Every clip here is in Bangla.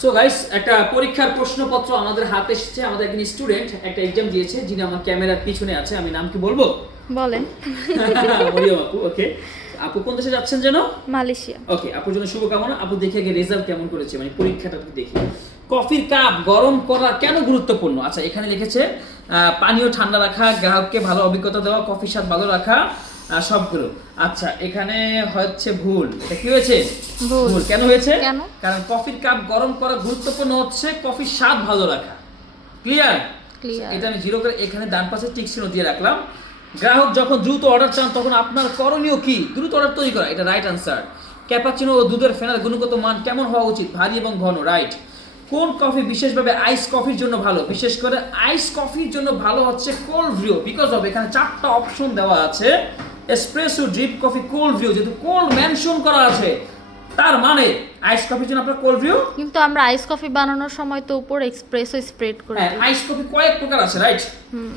সো গাইস একটা পরীক্ষার প্রশ্নপত্র আমাদের হাতে এসেছে। আমাদের একজন স্টুডেন্ট একটা এক্সাম দিয়েছে যিনি আমার ক্যামেরার পিছনে আছে। আমি নাম কি বলব? বলেন। মরিয়ম আপু ওকে আপু কোন দেশে যাচ্ছেন যেন? মালয়েশিয়া। ওকে আপুর জন্য শুভকামনা। আপু দেখে আগে রেজাল্ট কেমন করেছে? মানে পরীক্ষাটা দেখি। কফির কাপ গরম করা কেন গুরুত্বপূর্ণ? আচ্ছা এখানে লিখেছে আহ, পানীয় ঠান্ডা রাখা গ্রাহককে ভালো অভিজ্ঞতা দেওয়া কফির স্বাদ ভালো রাখা। সবগুলো আচ্ছা এখানে হচ্ছে ভুল। এটা কি হয়েছে? ভুল। কেন হয়েছে? কারণ কফির কাপ গরম করা গুরুত্বপূর্ণ হচ্ছে কফির স্বাদ ভালো রাখা। ক্লিয়ার. এটা আমি জিরো করে এখানে ডান পাশে টিক চিহ্ন দিয়ে রাখলাম। গ্রাহক যখন দ্রুত অর্ডার চান তখন আপনার করণীয় কি? দ্রুত অর্ডার তৈরি করা। এটা রাইট আনসার ক্যাপাচিনো ও দুধের ফেনার গুণগত মান কেমন হওয়া উচিত? ভারী এবং ঘন রাইট কোন কফি বিশেষভাবে আইস কফির জন্য ভালো? বিশেষ করে আইস কফির জন্য ভালো হচ্ছে কোল্ড ভিউ বিকজ অফ এখানে চারটা অপশন দেওয়া আছে। এসপ্রেসো ড্রিপ কফি কোল্ড ভিউ যেহেতু কোল্ড মেনশন করা আছে তার মানে আইস কফির জন্য আপনার কোল্ড ভিউ কিন্তু আমরা আইস কফি বানানোর সময় তো উপর এক্সপ্রেসও স্প্রেড করে হ্যাঁ। আইস কফি কয়েক প্রকার আছে রাইট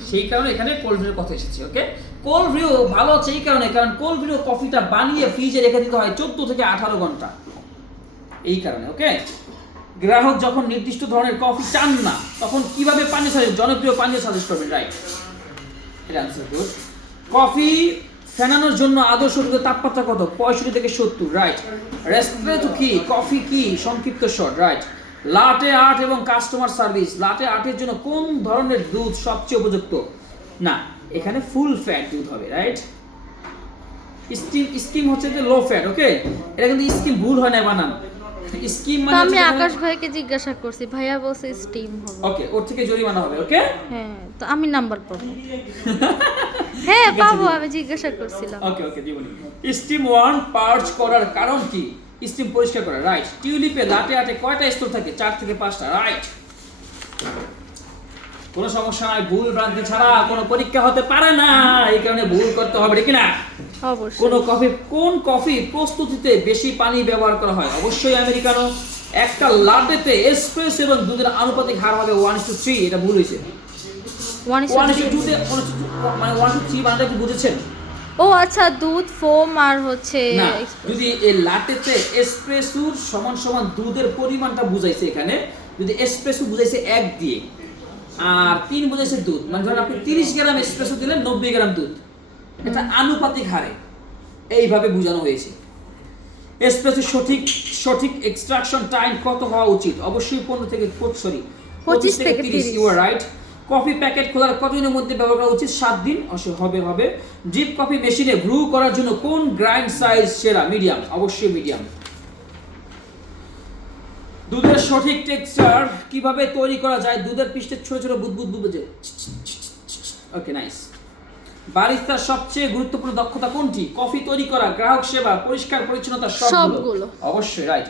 সেই কারণে এখানে কোল্ড ভিউ কথা এসেছে ওকে কোল্ড ভিউ ভালো হচ্ছে এই কারণে কারণ কোল্ড ভিউ কফিটা বানিয়ে ফ্রিজে রেখে দিতে হয় চোদ্দ থেকে আঠারো ঘণ্টা। এই কারণে ওকে গ্রাহক যখন নির্দিষ্ট ধরনের কফি চান না তখন কীভাবে পানীয় সাজেস্ট জনপ্রিয় পানীয় সাজেস্ট করবেন রাইট এটা আনসার গুড কফি ফেনানোর জন্য আদর্শ তাপমাত্রা কত? পঁয়ষট্টি থেকে সত্তর রাইট রেসপ্রেটো কি? কফি কি? সংক্ষিপ্ত শর্ট রাইট লাটে আর্ট এবং কাস্টমার সার্ভিস লাটে আর্টের জন্য কোন ধরনের দুধ সবচেয়ে উপযুক্ত? না এখানে ফুল ফ্যাট দুধ হবে রাইট স্কিম স্কিম হচ্ছে যে লো ফ্যাট ওকে এটা কিন্তু স্কিম ভুল হয় না বানান। স্কিম মানে আমি আকাশ ভাইকে জিজ্ঞাসা করছি ভাইয়া বলছে স্টিম হবে। ওকে ওর থেকে জরিমানা হবে ওকে হ্যাঁ তো আমি নাম্বার পাবো। হ্যাঁ পাবো আমি জিজ্ঞাসা করছিলাম। ওকে ওকে জীবনী স্টিম ওয়ান পার্চ করার কারণ কি? স্টিম পরিষ্কার করা রাইট টিউলিপে লাটে আটে কয়টা স্তর থাকে? চার থেকে পাঁচটা রাইট কোনো সমস্যা নাই ভুল ভ্রান্তি ছাড়া কোনো পরীক্ষা হতে পারে না। এই কারণে ভুল করতে হবে ঠিক না? কোন কফি কোন কফি প্রস্তুতিতে বেশি পানি ব্যবহার করা হয়? অবশ্যই আমেরিকানো। একটা লাটেতে এসপ্রেস এবং দুধের আনুপাতিক হার হবে ওয়ান টু থ্রি এটা ভুল হয়েছে। ওয়ান টু টুতে মানে ওয়ান থ্রি বানাটা কি বুঝেছেন? ও আচ্ছা দুধ ফোম আর হচ্ছে যদি এই লাটেতে এসপ্রেসুর সমান সমান দুধের পরিমাণটা বুঝাইছে এখানে যদি এসপ্রেসু বুঝাইছে এক দিয়ে আর তিন বুঝাইছে দুধ মানে ধরেন আপনি তিরিশ গ্রাম এসপ্রেসু দিলেন নব্বই গ্রাম দুধ এটা আনুপাতিক হারে এইভাবে বোঝানো হয়েছে। এসপ্রেসো সঠিক সঠিক এক্সট্রাকশন টাইম কত হওয়া উচিত? অবশ্যই পনেরো থেকে সরি 25 থেকে 30 you are right coffee packet খোলার কতদিনের মধ্যে ব্যবহার করা উচিত সাত দিন অবশ্যই হবে হবে ড্রিপ কফি মেশিনে ব্রু করার জন্য কোন গ্রাইন্ড সাইজ সেরা মিডিয়াম অবশ্যই মিডিয়াম দুধের সঠিক টেক্সচার কীভাবে তৈরি করা যায় দুধের পৃষ্ঠে ছোট ছোট বুদবুদ বুদবুদ ওকে নাইস বারিস্তার সবচেয়ে গুরুত্বপূর্ণ দক্ষতা কোনটি কফি তৈরি করা গ্রাহক সেবা পরিষ্কার পরিচ্ছন্নতা সবগুলো। অবশ্যই রাইট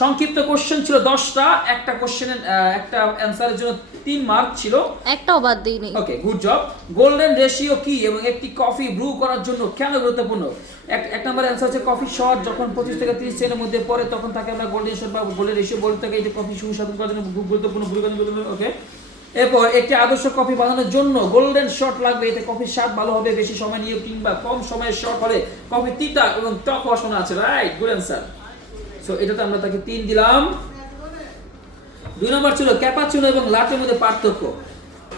সংক্ষিপ্ত কোশ্চেন ছিল দশটা একটা কোশ্চেনের একটা অ্যান্সারের জন্য তিন মার্ক ছিল। একটাও বাদ দিই নেই okay good job golden ratio কি এবং একটি কফি ব্রু করার জন্য কেন গুরুত্বপূর্ণ? এক এক নম্বর অ্যান্সার হচ্ছে কফি শট যখন পঁচিশ থেকে তিরিশ সেকেন্ডের মধ্যে পরে তখন তাকে আমরা গোল্ডেন রেশিও বা গোল্ডেন রেশিও বলে থাকি। এটা কফি সুস্বাদু করার জন্য গুরুত্বপূর্ণ ভূমিকা ওকে এরপর একটি আদর্শ কফি বানানোর জন্য গোল্ডেন শট লাগবে। এতে কফির স্বাদ ভালো হবে বেশি সময় নিয়ে কিংবা কম সময়ে শট হলে কফি তিতা এবং টক শোনা আছে। রাইট গুড অ্যান্সার সো এটাতে আমরা তাকে তিন দিলাম। দুই নম্বর ছিল ক্যাপাচিনো এবং লাটের মধ্যে পার্থক্য।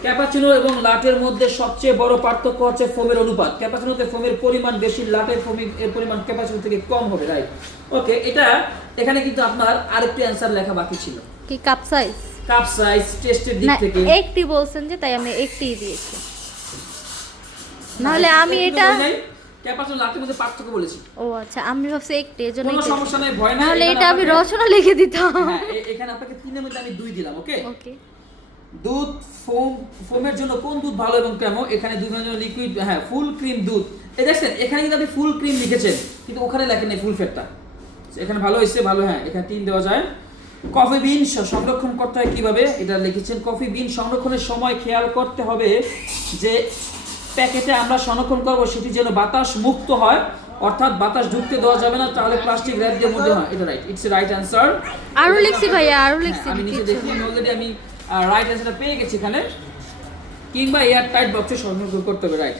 ক্যাপাচিনো এবং লাটের মধ্যে সবচেয়ে বড় পার্থক্য হচ্ছে ফোমের অনুপাত। ক্যাপাচিনোতে ফোমের পরিমাণ বেশি লাটের ফোমের এর পরিমাণ ক্যাপাচিনো থেকে কম হবে রাইট ওকে এটা এখানে কিন্তু আপনার আরেকটি অ্যান্সার লেখা বাকি ছিল। কি কাপ সাইজ কাপ সাইজ টেস্টের দিক থেকে। একটি বলছেন যে তাই আমি একটিই দিয়েছি। নাহলে আমি এটা লাটের মধ্যে পার্থক্য বলেছি। ও আচ্ছা আমি ভাবছি একটি এজন্য কোনো সমস্যা নাই ভয় নাই এটা আমি রচনা লিখে দিতাম। হ্যাঁ এখানে আপনাকে তিনের মধ্যে আমি দুই দিলাম ওকে? ওকে। দুধ ফোম ফোমের জন্য কোন দুধ ভালো এবং কেমন? এখানে দুধের জন্য লিকুইড হ্যাঁ ফুল ক্রিম দুধ। এই দেখছেন এখানে কিন্তু আপনি ফুল ক্রিম লিখেছেন কিন্তু ওখানে লেখেন ফুল ফ্যাটটা এখানে ভালো হয়েছে ভালো হ্যাঁ এখানে তিন দেওয়া যায়। কফি বিন সংরক্ষণ করতে হয় কীভাবে? এটা লিখেছেন কফি বিন সংরক্ষণের সময় খেয়াল করতে হবে যে প্যাকেটে আমরা সংরক্ষণ করব সেটি যেন বাতাস মুক্ত হয়। অর্থাৎ বাতাস ঢুকতে দেওয়া যাবে না তাহলে প্লাস্টিক র্যাপ দিয়ে মধ্যে হয়। এটা রাইট ইটস রাইট অ্যান্সার আরও লিখছি ভাইয়া আরও লিখছি। হ্যাঁ, আমি নিচে দেখি অলরেডি আমি রাইট অ্যান্সারটা পেয়ে গেছি এখানে। কিংবা এয়ার টাইট বক্সে সংরক্ষণ করতে হবে রাইট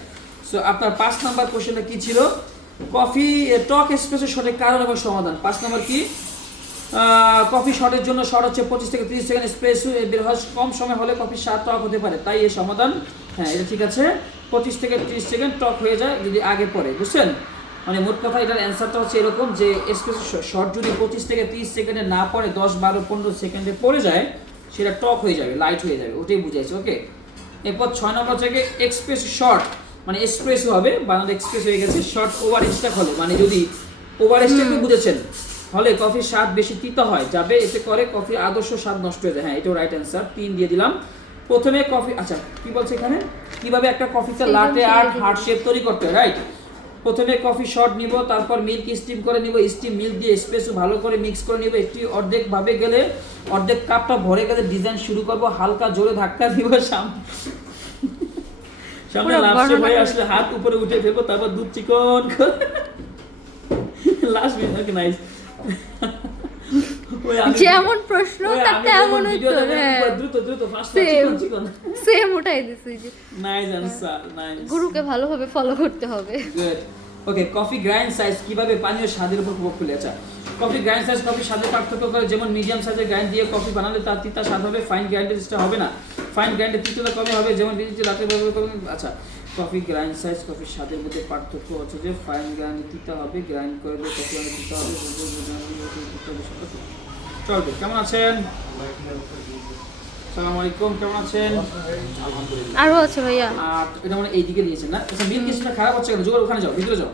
সো আপনার পাঁচ নাম্বার কোশ্চেনটা কি ছিল? কফি টক এক্সপ্রেসের সঠিক কারণ এবং সমাধান। পাঁচ নাম্বার কি? কফি শটের জন্য শট হচ্ছে পঁচিশ থেকে তিরিশ সেকেন্ড স্প্রেস বের হয় কম সময় হলে কফি স্বাদ টক হতে পারে। তাই এর সমাধান হ্যাঁ এটা ঠিক আছে। পঁচিশ থেকে তিরিশ সেকেন্ড টক হয়ে যায় যদি আগে পরে বুঝছেন? মানে মোট কথা এটার অ্যান্সারটা হচ্ছে এরকম যে স্পেস শর্ট যদি পঁচিশ থেকে তিরিশ সেকেন্ডে না পড়ে দশ বারো পনেরো সেকেন্ডে পড়ে যায় সেটা টক হয়ে যাবে লাইট হয়ে যাবে ওটাই বুঝাইছে ওকে এরপর ছয় নম্বর থেকে এক্সপ্রেস শর্ট মানে এক্সপ্রেস হবে বাংলা এক্সপ্রেস হয়ে গেছে শর্ট ওভার স্টাক হলে মানে যদি ওভার স্টাক বুঝেছেন। হলে কফির স্বাদ বেশি তিতা হয় যাবে এতে করে কফির আদর্শ স্বাদ নষ্ট হয়ে যায়। হ্যাঁ এটাও রাইট অ্যান্সার তিন দিয়ে দিলাম। প্রথমে কফি আচ্ছা কি বলছে এখানে? কীভাবে একটা কফিতে লাটে আর্ট হার্ট শেপ তৈরি করতে হয় রাইট প্রথমে কফি শট নিব তারপর মিল্ক স্টিম করে নিব স্টিম মিল্ক দিয়ে স্পেসও ভালো করে মিক্স করে নিব একটি অর্ধেক ভাবে গেলে অর্ধেক কাপটা ভরে গেলে ডিজাইন শুরু করব হালকা জোরে ধাক্কা দিব সামনে। সামনে লাস্টে বর্ণনা হয়ে আসলে হাত উপরে উঠে ফেলব তারপর দুধ চিকন করে। লাস্ট মিনিট নাইস যেমন প্রশ্ন তার তেমন উত্তর হ্যাঁ। দ্রুত দ্রুত সেম উঠাই দিছি যে নাইস আনসার নাইস গুরুকে ভালোভাবে ফলো করতে হবে। Good okay coffee grind size কীভাবে পানীয় স্বাদের উপর প্রভাব ফেলে? আচ্ছা কফি গ্রাইন্ড সাইজ কফি স্বাদের পার্থক্য করে যেমন মিডিয়াম সাইজের গ্রাইন্ড দিয়ে কফি বানালে তার তিতা স্বাদ হবে ফাইন গ্রাইন্ডের হবে না। ফাইন গ্রাইন্ডের তিততা কমে হবে যেমন বিদ্যুৎ রাতে ব্যবহার করবেন আচ্ছা। কফি গ্রাইন্ড সাইজ কফি স্বাদের মধ্যে পার্থক্য হচ্ছে যে ফাইন গ্রাইন্ড তিতা হবে গ্রাইন্ড করে দিয়ে কফি অনেক তিতা হবে। চল কেমন আছেন? সালাম আলাইকুম কেমন আছেন? আরও আছে ভাইয়া। আর এটা মানে এইদিকে না? আচ্ছা মিল কিছুটা খারাপ হচ্ছে কেন? জোগাড় ওখানে যাও ভিতরে যাও।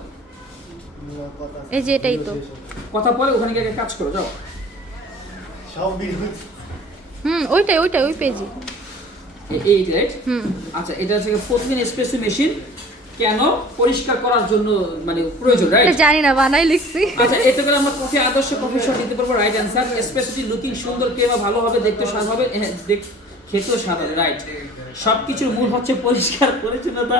এই যে এটাই তো। কথা পরে ওখানে গিয়ে কাজ করো যাও। হুম ওইটাই ওইটাই ওই পেজই রাইট আচ্ছা এটা হচ্ছে প্রতিদিন মেশিন কেন পরিষ্কার করার জন্য মানে প্রয়োজন রাইট জানি না বানাই লিখছি। আচ্ছা এতে করে আমরা কফি আদর্শ কফি শপ দিতে পারব রাইট অ্যান্সার স্পেশালি লুকিং সুন্দর কে ভালো হবে দেখতে স্বাদ হবে হ্যাঁ, দেখ খেতেও স্বাদ হবে রাইট সব কিছুর মূল হচ্ছে পরিষ্কার পরিচ্ছন্নতা।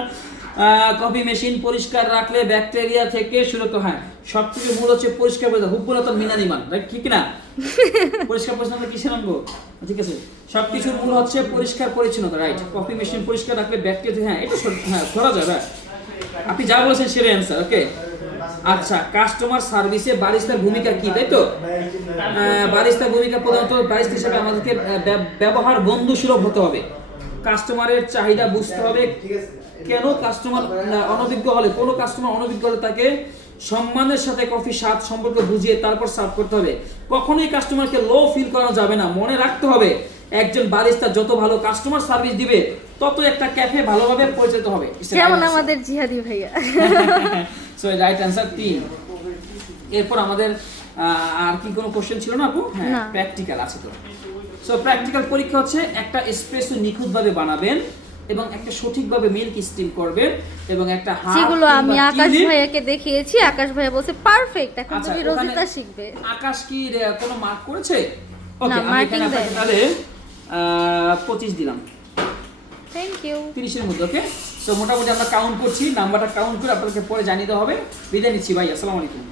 কফি মেশিন পরিষ্কার রাখলে ব্যাকটেরিয়া থেকে সুরত হয়। সব কিছুর মূল হচ্ছে পরিষ্কার পরিচ্ছন্ন। হুব্বরত মিনানিমান রাইট ঠিক না পরিষ্কার পরিচ্ছন্নতা কিসের অঙ্গ? ঠিক আছে। সব কিছুর মূল হচ্ছে পরিষ্কার পরিচ্ছন্নতা রাইট কফি মেশিন পরিষ্কার রাখলে ব্যাকটেরিয়া হ্যাঁ এটা হ্যাঁ ধরা যায় right? আপনি যা বলেছেন সেটাই অ্যান্সার ওকে আচ্ছা কাস্টমার সার্ভিসে বারিস্তার ভূমিকা কি তাই তো? বারিস্তার ভূমিকা প্রধানত বারিস্তা হিসেবে আমাদেরকে ব্যবহার বন্ধু সুলভ হতে হবে। কাস্টমারের চাহিদা বুঝতে হবে। কেন কাস্টমার অনভিজ্ঞ হলে? কোনো কাস্টমার অনভিজ্ঞ হলে তাকে সম্মানের সাথে কফি স্বাদ সম্পর্কে বুঝিয়ে তারপর সার্ভ করতে হবে। কখনোই কাস্টমারকে লো ফিল করানো যাবে না মনে রাখতে হবে একজন বারিস্তা যত ভালো কাস্টমার সার্ভিস দিবে তত একটা ক্যাফে ভালোভাবে পরিচালিত হবে। যেমন আমাদের জিহাদি ভাইয়া? সো রাইট অ্যান্সার তিন। এরপর আমাদের আর কি কোনো কোশ্চেন ছিল না আপু? হ্যাঁ। প্র্যাকটিক্যাল আছে তো। সো প্র্যাকটিক্যাল পরীক্ষা হচ্ছে একটা এসপ্রেসো নিখুঁতভাবে বানাবেন এবং একটা সঠিকভাবে মিল্ক স্টিম করবেন এবং একটা হাফ যেগুলো আমি আকাশ ভাইয়াকে দেখিয়েছি আকাশ ভাইয়া বলছে পারফেক্ট এখন আচ্ছা, তুমি রোজিতা শিখবে। আকাশ কি কোনো মার্ক করেছে? ওকে আমি এখানে আপনাকে। তাহলে পঁচিশ দিলাম। থ্যাংক ইউ তিরিশের মধ্যে ওকে সো মোটামুটি আমরা কাউন্ট করছি নাম্বারটা কাউন্ট করে আপনাদেরকে পরে জানিয়ে দেওয়া হবে। বিদায় নিচ্ছি ভাই আসসালামু আলাইকুম।